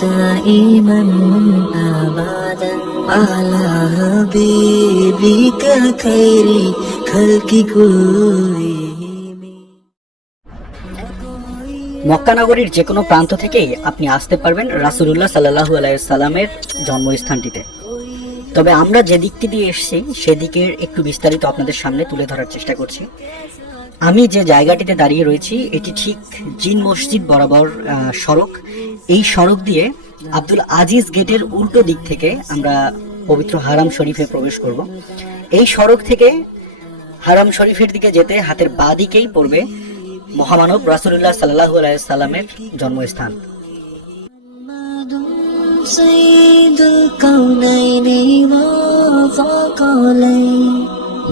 دائما أبدا على حبيبك خير خلق كلهم। মক্কা নগরীর যে কোনো প্রান্ত থেকেই আপনি আসতে পারবেন রাসূলুল্লাহ সাল্লাল্লাহু আলাইহি সাল্লামের জন্মস্থানটিতে। তবে আমরা যে দিকটি দিয়ে এসেছি সেদিকের একটু বিস্তারিত আপনাদের সামনে তুলে ধরার চেষ্টা করছি। আমি যে জায়গাটিতে দাঁড়িয়ে রয়েছি এটি ঠিক জিন মসজিদ বরাবর সড়ক। এই সড়ক দিয়ে আব্দুল আজিজ গেটের উল্টো দিক থেকে আমরা পবিত্র হারাম শরীফে প্রবেশ করব। এই সড়ক থেকে হারাম শরীফের দিকে যেতে হাতের বাঁ দিকেই পড়বে মহামানব রাসূলুল্লাহ সাল্লাল্লাহু আলাইহি সাল্লামের জন্মস্থান। সৈয়দুল কাউনাইনি ওয়া ফাকালাইন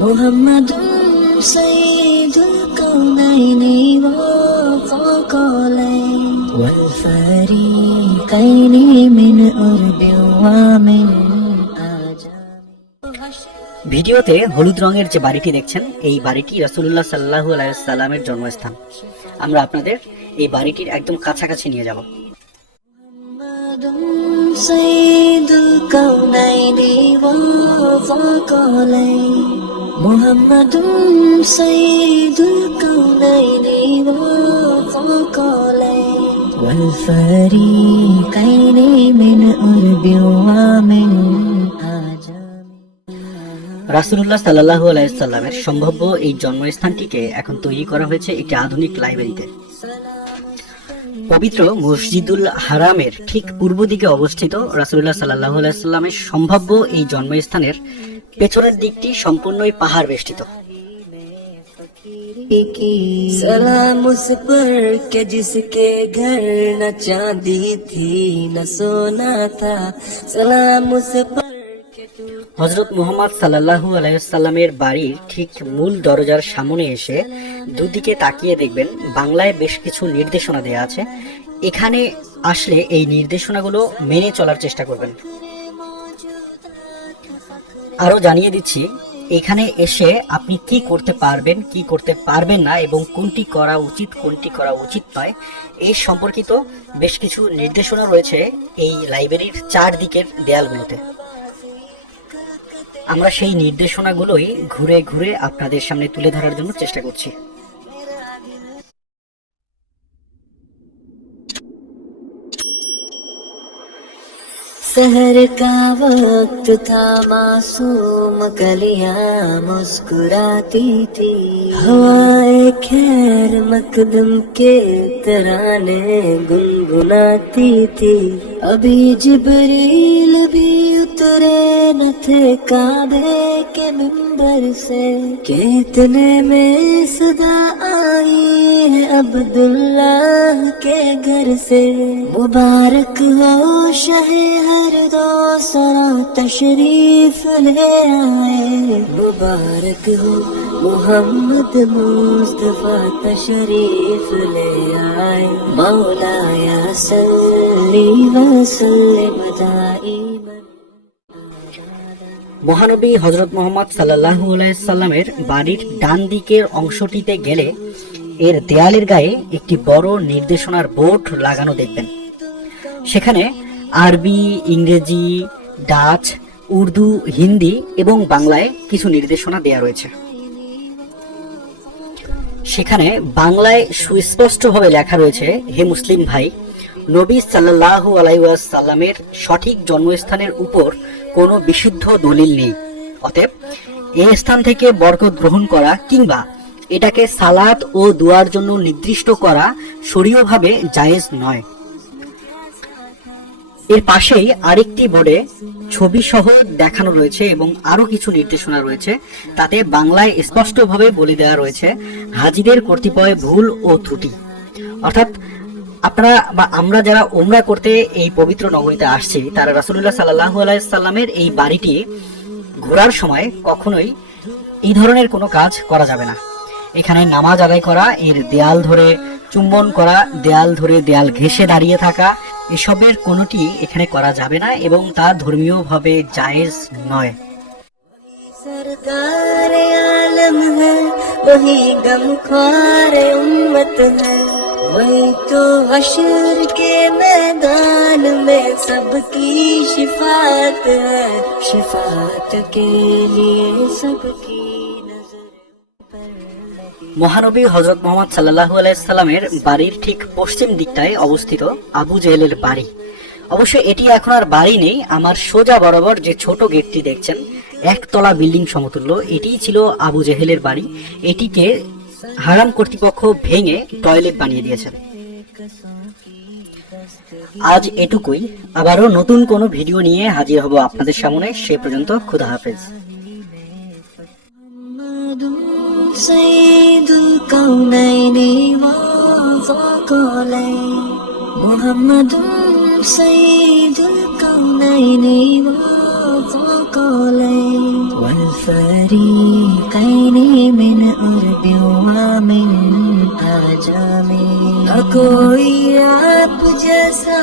মুহাম্মাদুন সৈয়দুল কাউনাইনি ওয়া ফাকালাইন ওয়াল ফারিকাইনি মিন উরবি ওয়া মিন আজাম। ভিডিওতে হলুদ রঙের যে বাড়িটি দেখছেন এই বাড়িটি রাসূলুল্লাহ সাল্লাল্লাহু আলাইহি সাল্লামের জন্মস্থান। আমরা আপনাদের এই বাড়িটির একদম কাছাকাছি নিয়ে যাব। সৈয়দুল কাউনাইনি ওয়া ফাকালাইন মুহাম্মাদুন সৈয়দুল কাউনাইনি ওয়া ফাকালাইন ওয়াল ফারিকাইনি মিন উরবি ওয়া মিন আজাম। রাসূলুল্লাহ সাল্লাল্লাহু আলাইহি সাল্লামের সম্ভাব্য এই জন্মস্থানটিকে এখন তৈরি করা হয়েছে একটি আধুনিক লাইব্রেরিতে। পবিত্র মসজিদুল হারামের ঠিক পূর্ব দিকে অবস্থিত রাসূলুল্লাহ সাল্লাল্লাহু আলাইহি সাল্লামের সম্ভাব্য এই জন্মস্থানের পেছনের দিকটি সম্পূর্ণই পাহাড় বেষ্টিত। सलाम उस पर के जिसके घर न चांदी थी न सोना था सलाम उस पर। হযরত মুহাম্মদ সাল্লাল্লাহু আলাইহি সাল্লামের বাড়ির ঠিক মূল দরজার সামনে এসে দুদিকে তাকিয়ে দেখবেন বাংলায় বেশ কিছু নির্দেশনা দেয়া আছে। এখানে আসলে এই নির্দেশনাগুলো মেনে চলার চেষ্টা করবেন। আরো জানিয়ে দিচ্ছি এখানে এসে আপনি কি করতে পারবেন কি করতে পারবেন না এবং কোনটি করা উচিত কোনটি করা উচিত নয় এই সম্পর্কিত বেশ কিছু নির্দেশনা রয়েছে এই লাইব্রেরির চারদিকের দেয়ালগুলোতে। আমরা সেই নির্দেশনাগুলোই ঘুরে ঘুরে আপনাদের সামনে তুলে ধরার জন্য চেষ্টা করছি। सहर का वक्त था मासूम कलियां मुस्कुराती थी हवाए खैर मकदम के तराने गुनगुनाती थी अभी जिब्रील भी उतरे न थे काबे के मिंबर से कि इतने में सदा आई है अब्दुल्लाह के घर से मुबारक हो शहे हर दो सरा तशरीफ ले आए मुबारक हो मोहम्मद मुस्तफा तशरीफ ले आए मौलाया सल्ली व सल्लिम दाइमन। মহানবী হযরত মুহাম্মদ সাল্লাল্লাহু আলাইহি সাল্লামের বাড়ির ডান দিকের অংশটিতে গেলে এর দেয়ালের গায়ে একটি বড় নির্দেশনার বোর্ড লাগানো দেখবেন। সেখানে আরবি, ইংরেজি, ডাচ, উর্দু, হিন্দি এবং বাংলায় কিছু নির্দেশনা দেয়া রয়েছে। সেখানে বাংলায় সুস্পষ্টভাবে লেখা রয়েছে, হে মুসলিম ভাই, নবী সাল্লাল্লাহু আলাইহি ওয়াসাল্লামের সঠিক জন্মস্থানের উপর কোনো বিশুদ্ধ দলিল নেই। অতএব এই স্থান থেকে বরকত গ্রহণ করা কিংবা এটাকে সালাত ও দুয়ার জন্য নির্দিষ্ট করা শরীয়ভাবে জায়েজ নয়। এর পাশেই আরেকটি বোর্ডে ছবি সহ দেখানো রয়েছে এবং আরো কিছু নির্দেশনা রয়েছে। তাতে বাংলায় স্পষ্টভাবে বলে দেওয়া রয়েছে হাজিদের কর্তৃপয় ভুল ও ত্রুটি। অর্থাৎ আপনারা বা আমরা যারা উমরা করতে এই পবিত্র নগরীতে আসছি তারা রাসূলুল্লাহ সাল্লাল্লাহু আলাইহি সাল্লামের এই বাড়িটি ঘোরার সময় কখনোই এই ধরনের কোনো কাজ করা যাবে না। এখানে নামাজ আদায় করা, এর দেয়াল ধরে চুম্বন করা, দেয়াল ধরে দেয়াল ঘেঁষে দাঁড়িয়ে থাকা, এসবের কোনোটি এখানে করা যাবে না এবং তা ধর্মীয়ভাবে জায়েজ নয়। सरकार आलम है वही गमख्वार उम्मत है वही तो हश्र के मैदान में में सबकी शिफात है, शिफात के लिए सबकी नजर पर लगी। মহানবী হযরত মুহাম্মদ সাল্লাল্লাহু আলাইহি সাল্লামের বাড়ির ঠিক পশ্চিম দিকটায় অবস্থিত আবু জেহেলের বাড়ি। অবশ্য এটি এখন আর বাড়ি নেই। আমার সোজা বরাবর যে ছোট গেটটি দেখছেন, একতলা বিল্ডিং সমতুল্য, এটিই ছিল আবু জেহেলের বাড়ি। এটিকে হারাম কর্তৃপক্ষ ভেঙে টয়লেট বানিয়ে দিয়েছেন। আজ এটুকুই, আবারও নতুন কোনো ভিডিও নিয়ে হাজির হব আপনাদের সামনে। সে পর্যন্ত খুদা হাফেজ। सैयदुल कौनैनि व ज़क़लैन, मुहम्मदुन सैयदुल कौनैनि व ज़क़लैन, वल फरीक़ैनि मिन अरबि व मिन अजमी। कोई आप जैसा